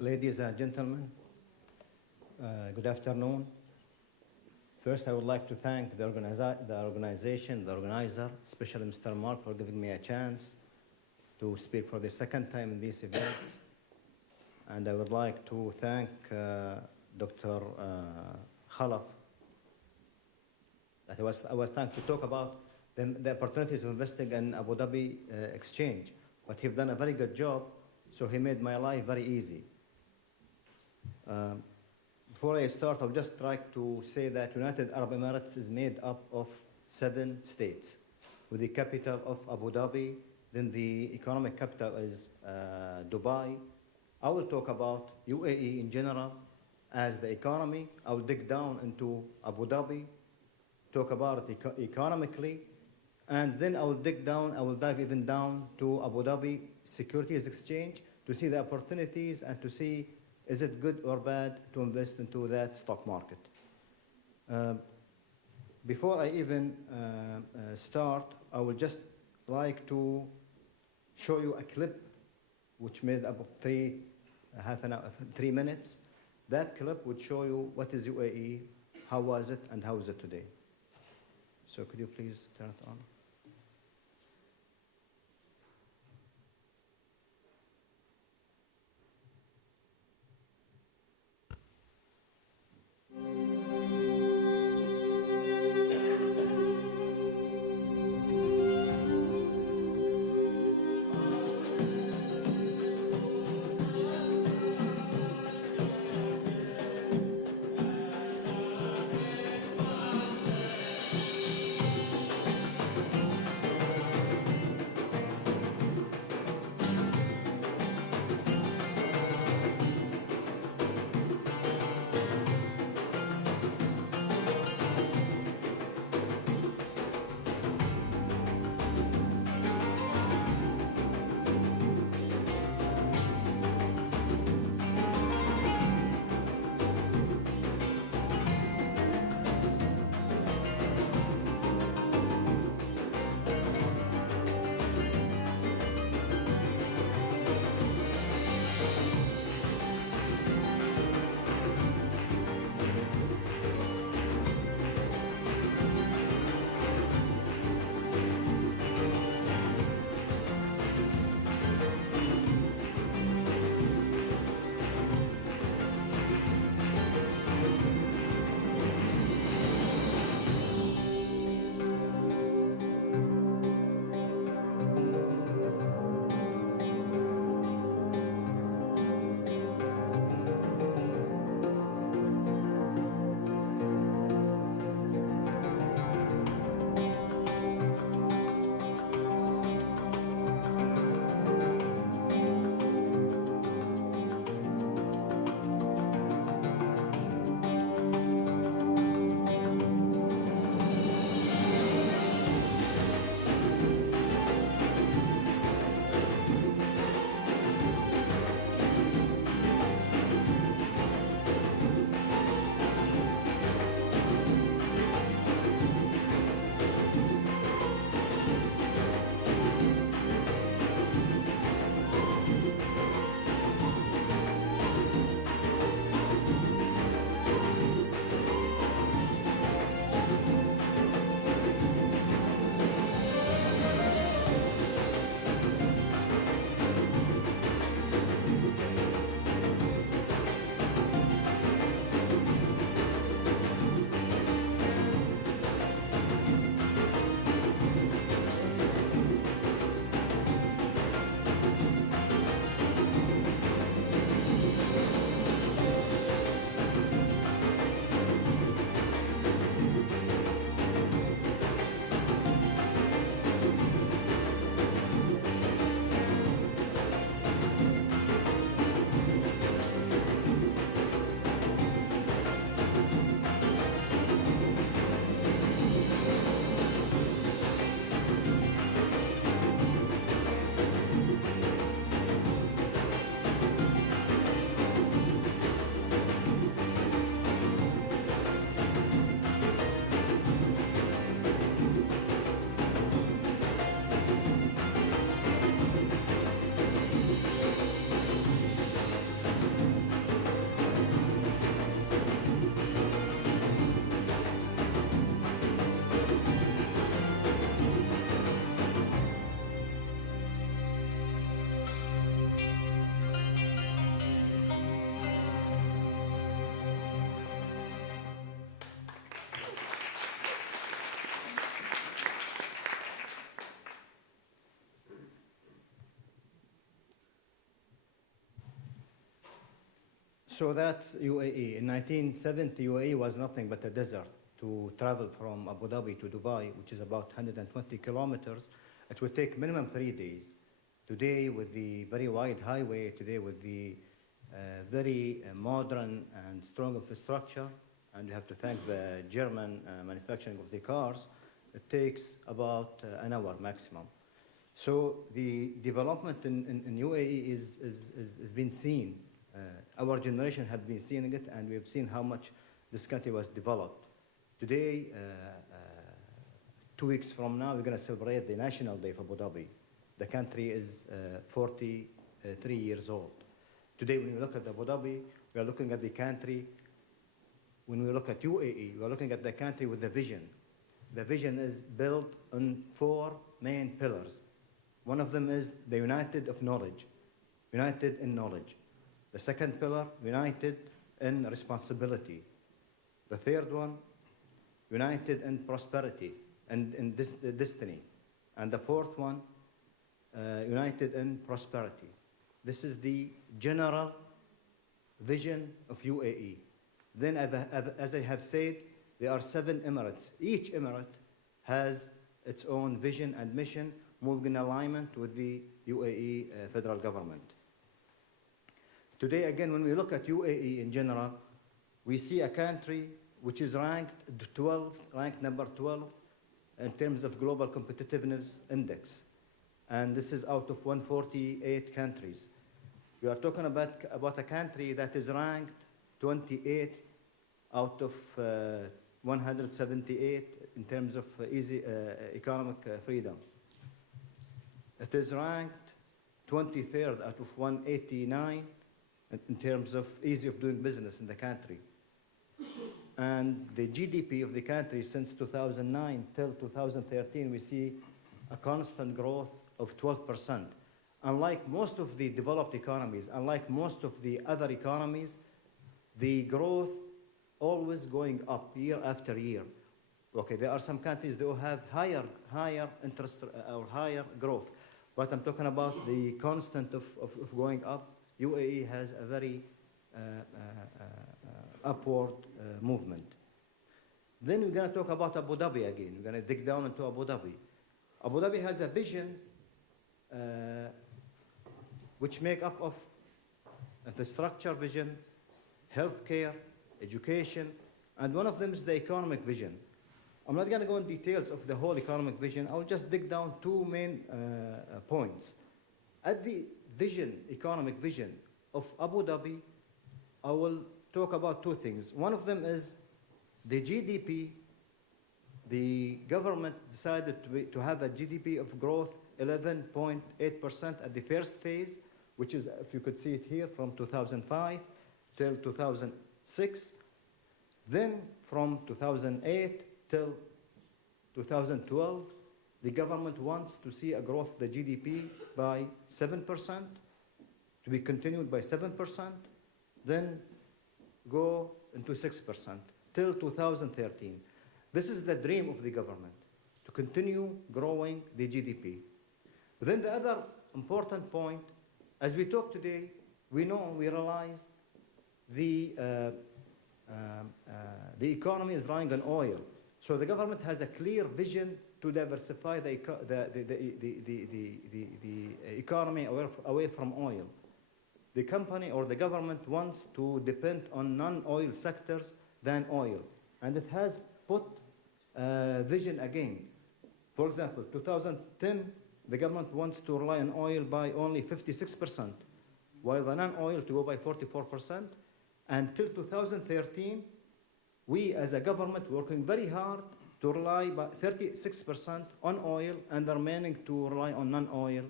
Ladies and gentlemen, good afternoon. First, I would like to thank the organizer, especially Mr. Mark, for giving me a chance to speak for the second time in this event. And I would like to thank Dr. Khalaf. That I was trying to talk about the opportunities of investing in Abu Dhabi exchange, but he's done a very good job, so he made my life very easy. Before I start, I'll just try to say that United Arab Emirates is made up of 7 states, with the capital of Abu Dhabi. Then the economic capital is Dubai. I will talk about UAE in general as the economy. I will dig down into Abu Dhabi, talk about it economically, and then I will dive even down to Abu Dhabi Securities Exchange to see the opportunities and to see is it good or bad to invest into that stock market. Before I even start, I would just like to show you a clip which made up of 3 minutes. That clip would show you what is UAE, how was it, and how is it today. So could you please turn it on? So that's UAE. In 1970, UAE was nothing but a desert. To travel from Abu Dhabi to Dubai, which is about 120 kilometers, it would take minimum 3 days. Today, with the very wide highway, today with the very modern and strong infrastructure, and you have to thank the German manufacturing of the cars, it takes about an hour maximum. So the development in UAE is being seen. Our generation have been seeing it, and we have seen how much this country was developed. Today, 2 weeks from now, we're going to celebrate the National Day of Abu Dhabi. The country is 43 years old. Today, when we look at Abu Dhabi, we are looking at the country. When we look at UAE, we are looking at the country with a vision. The vision is built on 4 main pillars. One of them is the united of knowledge, united in knowledge. The second pillar, united in responsibility. The third one, united in prosperity and in destiny. And the fourth one, united in prosperity. This is the general vision of UAE. Then, as I have said, there are 7 emirates. Each emirate has its own vision and mission, moving in alignment with the UAE federal government. Today, again, when we look at UAE in general, we see a country which is ranked number 12 in terms of global competitiveness index. And this is out of 148 countries. We are talking about a country that is ranked 28th out of 178 in terms of easy economic freedom. It is ranked 23rd out of 189 in terms of ease of doing business in the country. And the GDP of the country since 2009 till 2013, we see a constant growth of 12%. Unlike most of the developed economies, unlike most of the other economies, the growth always going up year after year. Okay, there are some countries that will have higher interest or higher growth, but I'm talking about the constant of going up. UAE has a very upward movement. Then we're going to talk about Abu Dhabi again. We're going to dig down into Abu Dhabi. Abu Dhabi has a vision which make up of infrastructure vision, healthcare, education, and one of them is the economic vision. I'm not going to go in details of the whole economic vision. I'll just dig down 2 main points. At the economic vision of Abu Dhabi, I will talk about 2 things. One of them is the GDP. The government decided to have a GDP of growth 11.8% at the first phase, which is, if you could see it here, from 2005 till 2006. Then from 2008 till 2012, the government wants to see a growth of the GDP by 7%, to be continued by 7%, then go into 6% till 2013. This is the dream of the government, to continue growing the GDP. Then the other important point, as we talk today, we realize the economy is running on oil. So the government has a clear vision to diversify the economy away from oil. The company or the government wants to depend on non-oil sectors than oil. And it has put vision again. For example, 2010, the government wants to rely on oil by only 56%, while the non-oil to go by 44%. Until 2013, we as a government working very hard to rely by 36% on oil and the remaining to rely on non-oil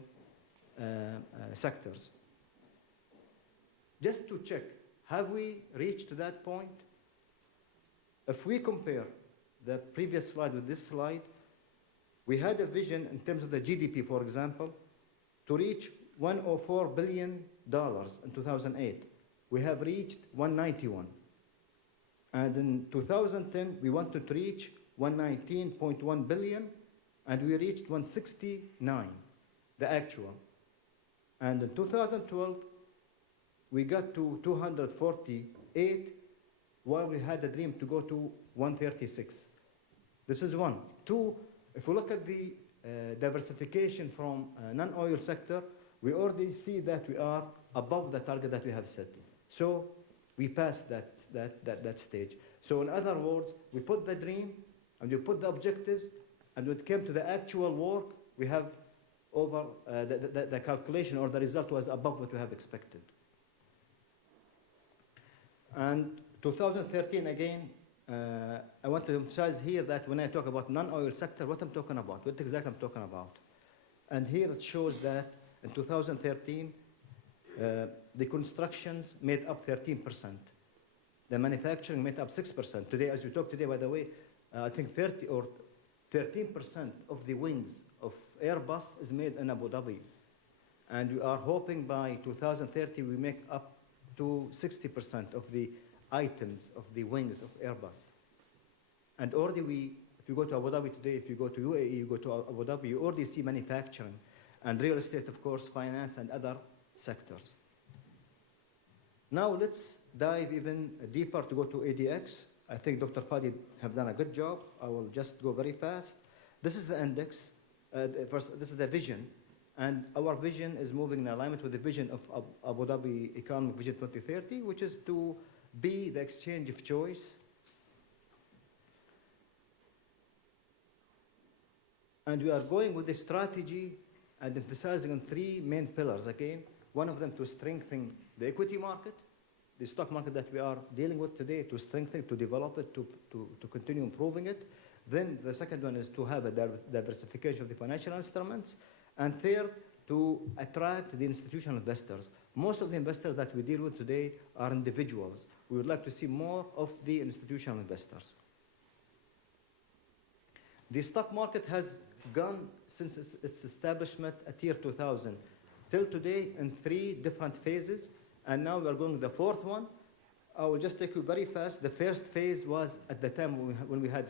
sectors. Just to check, have we reached that point? If we compare the previous slide with this slide, we had a vision in terms of the GDP, for example, to reach $104 billion in 2008. We have reached 191. And in 2010, we wanted to reach 119.1 billion, and we reached 169, the actual. And in 2012, we got to 248, while we had a dream to go to 136. This is one. Two, if we look at the diversification from non-oil sector, we already see that we are above the target that we have set. So we passed that stage. So in other words, we put the dream and we put the objectives, and when it came to the actual work, we have over the calculation or the result was above what we have expected. And 2013 again, I want to emphasize here that when I talk about non-oil sector, what I'm talking about, what exactly I'm talking about. And here it shows that in 2013, the constructions made up 13%. The manufacturing made up 6%. Today, as we talk today, by the way, I think 30 or 13% of the wings of Airbus is made in Abu Dhabi. And we are hoping by 2030 we make up to 60% of the items of the wings of Airbus. And already if you go to Abu Dhabi today, if you go to UAE, you go to Abu Dhabi, you already see manufacturing and real estate, of course, finance and other sectors. Now let's dive even deeper to go to ADX. I think Dr. Fadi have done a good job. I will just go very fast. This is the index. First, this is the vision. And our vision is moving in alignment with the vision of Abu Dhabi Economic Vision 2030, which is to be the exchange of choice. And we are going with the strategy and emphasizing on three main pillars again. One of them to strengthen the equity market, the stock market that we are dealing with today, to strengthen, to develop it, to continue improving it. Then the second one is to have a diversification of the financial instruments. And third, to attract the institutional investors. Most of the investors that we deal with today are individuals. We would like to see more of the institutional investors. The stock market has gone since its establishment at year 2000 till today in three different phases, and now we are going to the fourth one. I will just take you very fast. The first phase was at the time when we had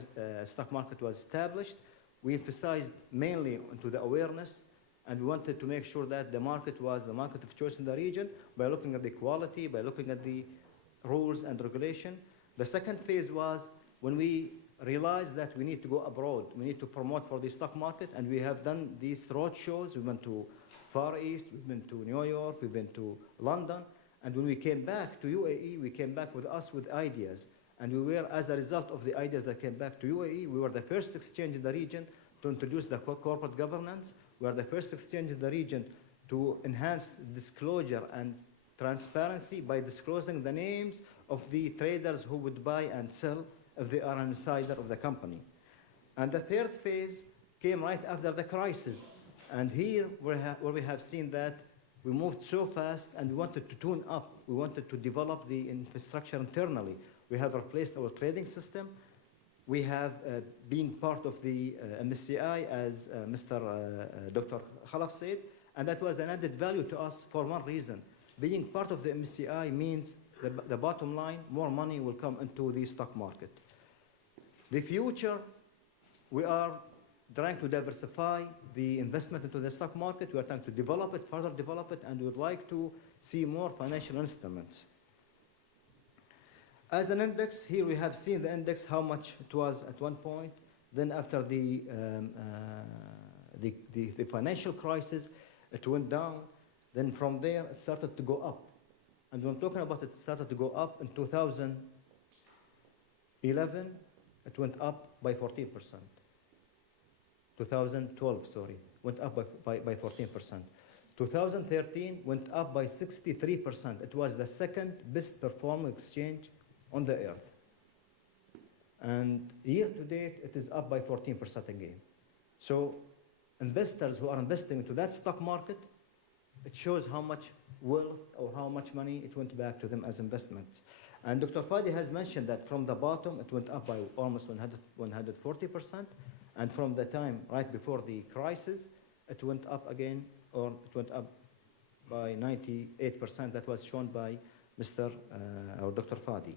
stock market was established. We emphasized mainly into the awareness, and we wanted to make sure that the market was the market of choice in the region by looking at the quality, by looking at the rules and regulation. The second phase was when we realized that we need to go abroad. We need to promote for the stock market, and we have done these road shows. We went to Far East, we've been to New York, we've been to London, and when we came back to UAE, we came back with ideas. And we were, as a result of the ideas that came back to UAE, we were the first exchange in the region to introduce the corporate governance. We are the first exchange in the region to enhance disclosure and transparency by disclosing the names of the traders who would buy and sell if they are an insider of the company. And the third phase came right after the crisis. And here where we have seen that we moved so fast and we wanted to tune up. We wanted to develop the infrastructure internally. We have replaced our trading system. We have been part of the MSCI, as Mr. Dr. Khalaf said, and that was an added value to us for one reason. Being part of the MSCI means the bottom line, more money will come into the stock market. The future, we are trying to diversify the investment into the stock market. We are trying to develop it, further develop it, and we would like to see more financial instruments. As an index, here we have seen the index, how much it was at one point. Then after the financial crisis, it went down. Then from there, it started to go up. And when I'm talking about it started to go up in 2011, it went up by 14%. 2012, sorry, went up by 14%. 2013 went up by 63%. It was the second best performing exchange on the earth. And year to date, it is up by 14% again. So investors who are investing into that stock market, it shows how much wealth or how much money it went back to them as investments. And Dr. Fadi has mentioned that from the bottom, it went up by almost 140%. And from the time right before the crisis, it went up again, or it went up by 98%. That was shown by Mr. or Dr. Fadi.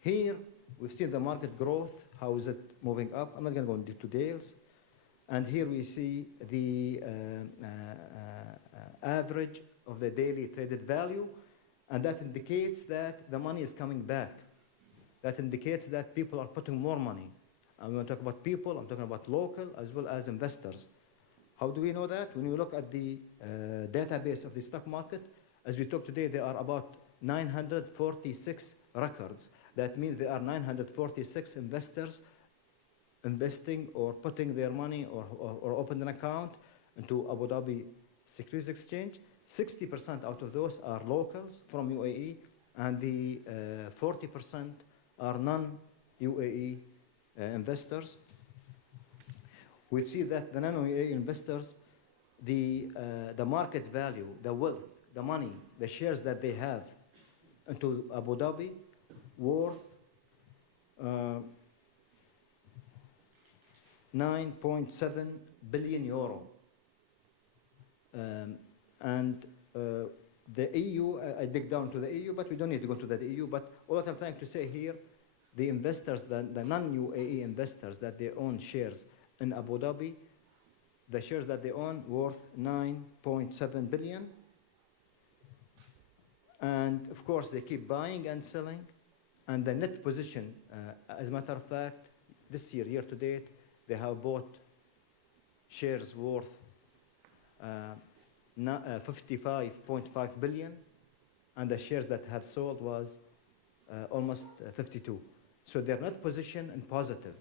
Here, we've seen the market growth. How is it moving up? I'm not going to go into details. And here we see the average of the daily traded value. And that indicates that the money is coming back. That indicates that people are putting more money. And when I talk about people, I'm talking about local as well as investors. How do we know that? When we look at the database of the stock market, as we talk today, there are about 946 records. That means there are 946 investors investing or putting their money or opened an account into Abu Dhabi Securities Exchange. 60% out of those are locals from UAE, and the 40% are non-UAE investors. We see that the non-UAE investors, the market value, the wealth, the money, the shares that they have into Abu Dhabi worth 9.7 billion euro. The EU, I dig down to the EU, but we don't need to go to the EU. But all that I'm trying to say here, the investors, the non-UAE investors that they own shares in Abu Dhabi, the shares that they own worth 9.7 billion. And of course, they keep buying and selling. And the net position, as a matter of fact, this year, year to date, they have bought shares worth 55.5 billion, and the shares that have sold was almost 52. So their net position in positive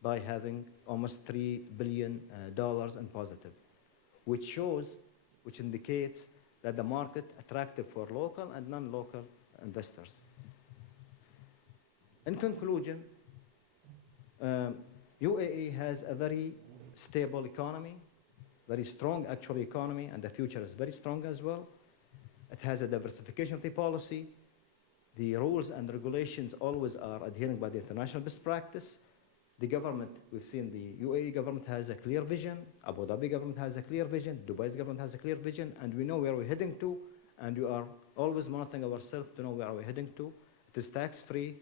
by having almost $3 billion in positive, which indicates that the market attractive for local and non-local investors. In conclusion, UAE has a very stable economy, very strong actual economy, and the future is very strong as well. It has a diversification of the policy. The rules and regulations always are adhering by the international best practice. The government, we've seen the UAE government has a clear vision, Abu Dhabi government has a clear vision, Dubai's government has a clear vision, and we know where we're heading to, and we are always monitoring ourselves to know where we're heading to. It is tax-free,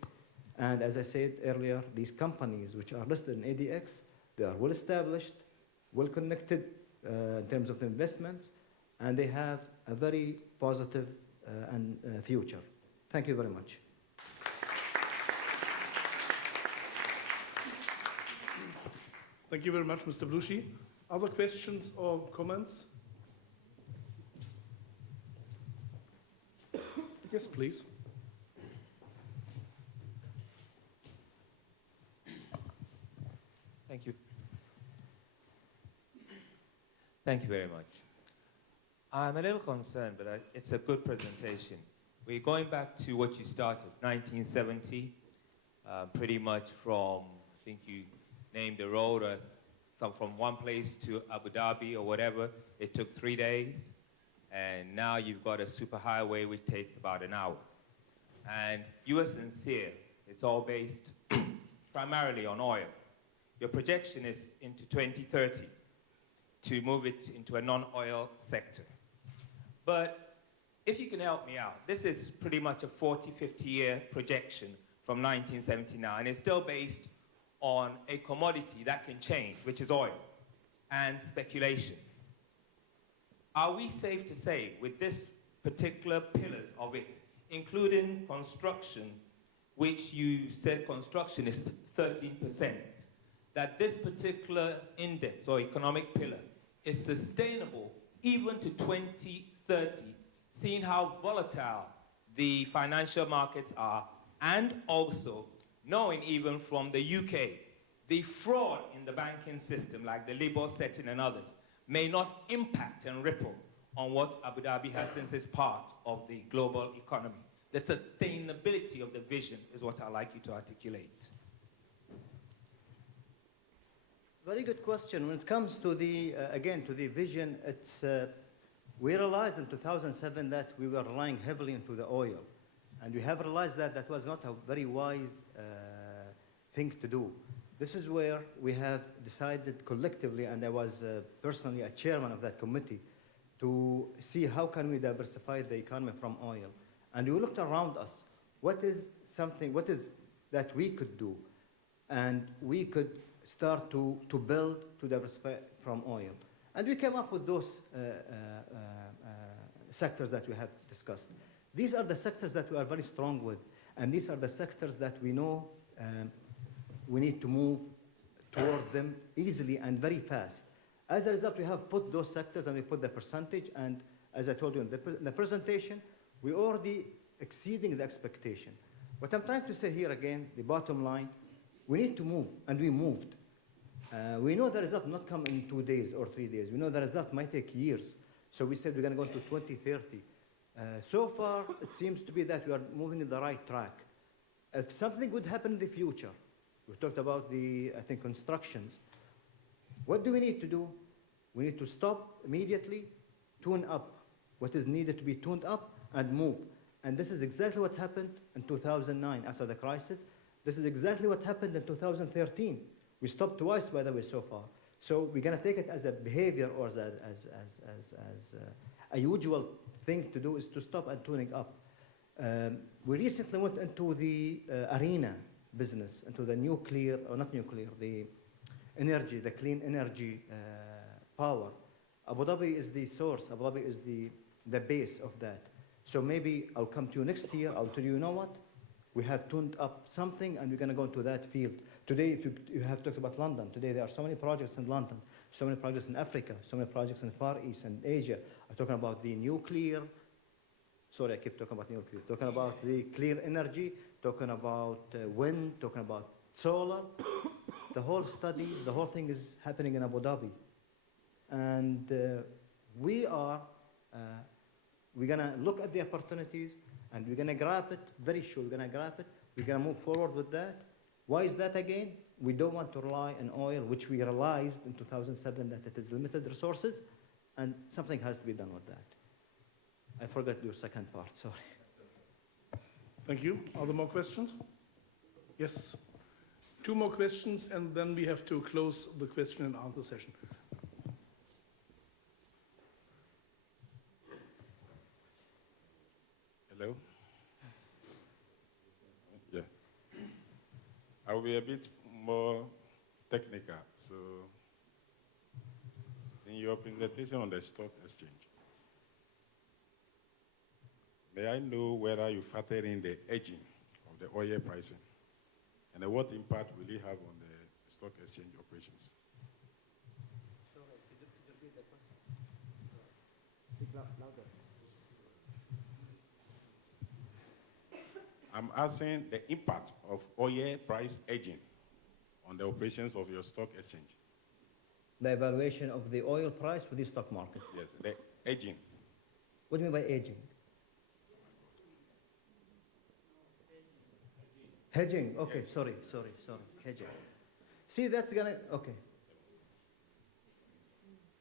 and as I said earlier, these companies which are listed in ADX, they are well established, well connected in terms of the investments, and they have a very positive future. Thank you very much. Thank you very much, Mr. Balooshi. Other questions or comments? Yes, please. Thank you. Thank you very much. I'm a little concerned, but it's a good presentation. We're going back to what you started, 1970, pretty much from, I think you named the road, from one place to Abu Dhabi or whatever. It took 3 days, and now you've got a superhighway which takes about an hour. And you are sincere. It's all based primarily on oil. Your projection is into 2030 to move it into a non-oil sector. But if you can help me out, this is pretty much a 40, 50-year projection from 1979. It's still based on a commodity that can change, which is oil, and speculation. Are we safe to say, with this particular pillars of it, including construction, which you said construction is 13%, that this particular index or economic pillar is sustainable even to 2030, seeing how volatile the financial markets are, and also knowing even from the UK, the fraud in the banking system, like the Libor setting and others, may not impact and ripple on what Abu Dhabi has since it's part of the global economy. The sustainability of the vision is what I'd like you to articulate. Very good question. When it comes to the, again, to the vision, it's, we realized in 2007 that we were relying heavily into the oil. And we have realized that that was not a very wise thing to do. This is where we have decided collectively, and I was personally a chairman of that committee, to see how can we diversify the economy from oil. And we looked around us. What is that we could do? And we could start to build, to diversify from oil. And we came up with those sectors that we have discussed. These are the sectors that we are very strong with, and these are the sectors that we know we need to move toward them easily and very fast. As a result, we have put those sectors and we put the percentage, and as I told you in the presentation, we're already exceeding the expectation. What I'm trying to say here again, the bottom line, we need to move, and we moved. We know the result will not come in 2 days or 3 days. We know the result might take years. So we said we're going to go to 2030. So far, it seems to be that we are moving in the right track. If something would happen in the future, we talked about the, I think, constructions. What do we need to do? We need to stop immediately, tune up what is needed to be tuned up, and move. And this is exactly what happened in 2009 after the crisis. This is exactly what happened in 2013. We stopped twice, by the way, so far. So we're going to take it as a behavior or as a usual thing to do is to stop and tuning up. We recently went into the arena business, into the nuclear, or not nuclear, the energy, the clean energy power. Abu Dhabi is the source. Abu Dhabi is the base of that. So maybe I'll come to you next year. I'll tell you, you know what? We have tuned up something, and we're going to go into that field. Today, if you have talked about London, today there are so many projects in London, so many projects in Africa, so many projects in the Far East and Asia. I'm talking about the nuclear. Sorry, I keep talking about nuclear. Talking about the clear energy, talking about wind, talking about solar. The whole studies, the whole thing is happening in Abu Dhabi. And we're going to look at the opportunities, and we're going to grab it, very sure we're going to grab it. We're going to move forward with that. Why is that again? We don't want to rely on oil, which we realized in 2007 that it is limited resources, and something has to be done with that. I forgot your second part, sorry. Thank you. Are there more questions? Yes. 2 more questions, and then we have to close the question and answer session. Hello? Yeah. I will be a bit more technical. So, in your presentation on the stock exchange, may I know whether you factor in the hedging of the oil pricing, and what impact will it have on the stock exchange operations? Sorry, could you repeat the question? Speak louder. I'm asking the impact of oil price hedging on the operations of your stock exchange. The evaluation of the oil price with the stock market. Yes, the hedging. What do you mean by aging? Hedging, okay, yes. Sorry, hedging. See, that's gonna, okay.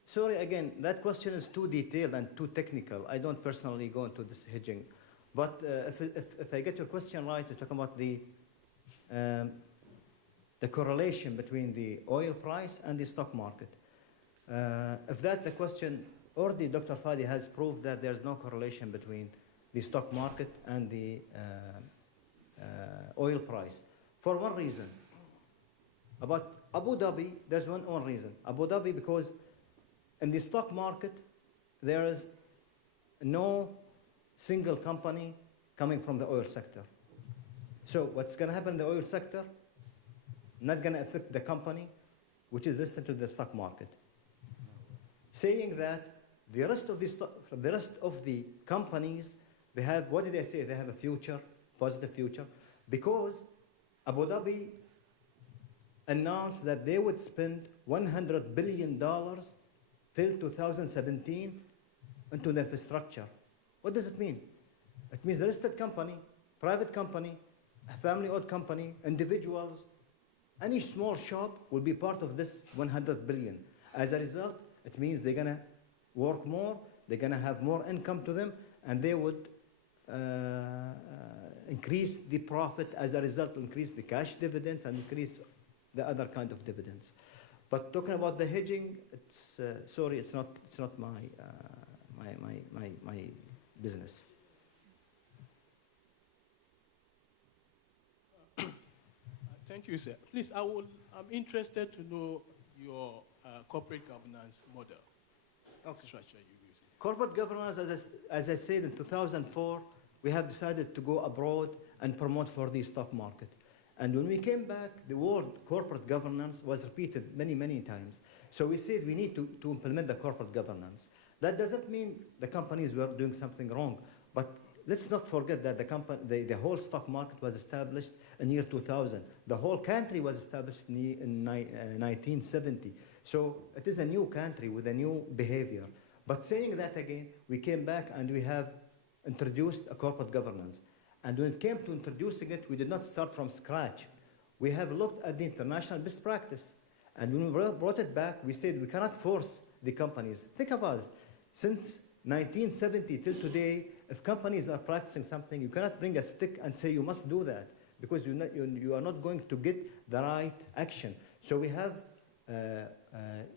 Sorry, again, that question is too detailed and too technical. I don't personally go into this hedging. But if I get your question right, you're talking about the correlation between the oil price and the stock market. If that's the question, already Dr. Fadi has proved that there's no correlation between the stock market and the oil price. For one reason. About Abu Dhabi, there's one reason. Abu Dhabi, because in the stock market, there is no single company coming from the oil sector. So what's going to happen in the oil sector? Not going to affect the company which is listed to the stock market. Saying that the rest of the companies, they have, what did they say? They have a future, positive future, because Abu Dhabi announced that they would spend $100 billion till 2017 into the infrastructure. What does it mean? It means the listed company, private company, a family-owned company, individuals, any small shop will be part of this 100 billion. As a result, it means they're going to work more, they're going to have more income to them, and they would increase the profit, as a result, increase the cash dividends and increase the other kind of dividends. But talking about the hedging, it's sorry, it's not my business. Thank you, sir. Please, I'm interested to know your corporate governance model. Okay. Structure you use. Corporate governance, as I said, in 2004, we have decided to go abroad and promote for the stock market. And when we came back, the word corporate governance was repeated many, many times. So we said we need to implement the corporate governance. That doesn't mean the companies were doing something wrong, but let's not forget that the whole stock market was established in year 2000. The whole country was established in 1970. So it is a new country with a new behavior. But saying that again, we came back and we have introduced a corporate governance. And when it came to introducing it, we did not start from scratch. We have looked at the international best practice. And when we brought it back, we said we cannot force the companies. Think about it. Since 1970 till today, if companies are practicing something, you cannot bring a stick and say you must do that, because you are not going to get the right action. So we have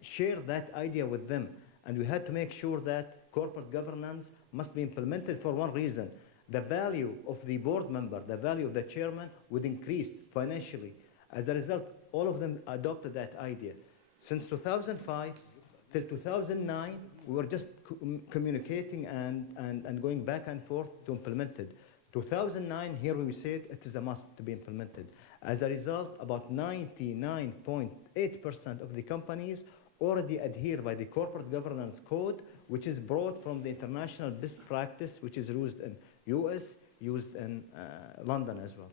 shared that idea with them, and we had to make sure that corporate governance must be implemented for one reason. The value of the board member, the value of the chairman would increase financially. As a result, all of them adopted that idea. Since 2005 till 2009, we were just communicating and going back and forth to implement it. 2009, here we said it is a must to be implemented. As a result, about 99.8% of the companies already adhere by the corporate governance code, which is brought from the international best practice, which is used in US, used in London as well.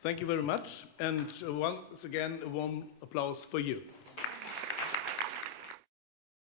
Thank you very much. And once again, a warm applause for you.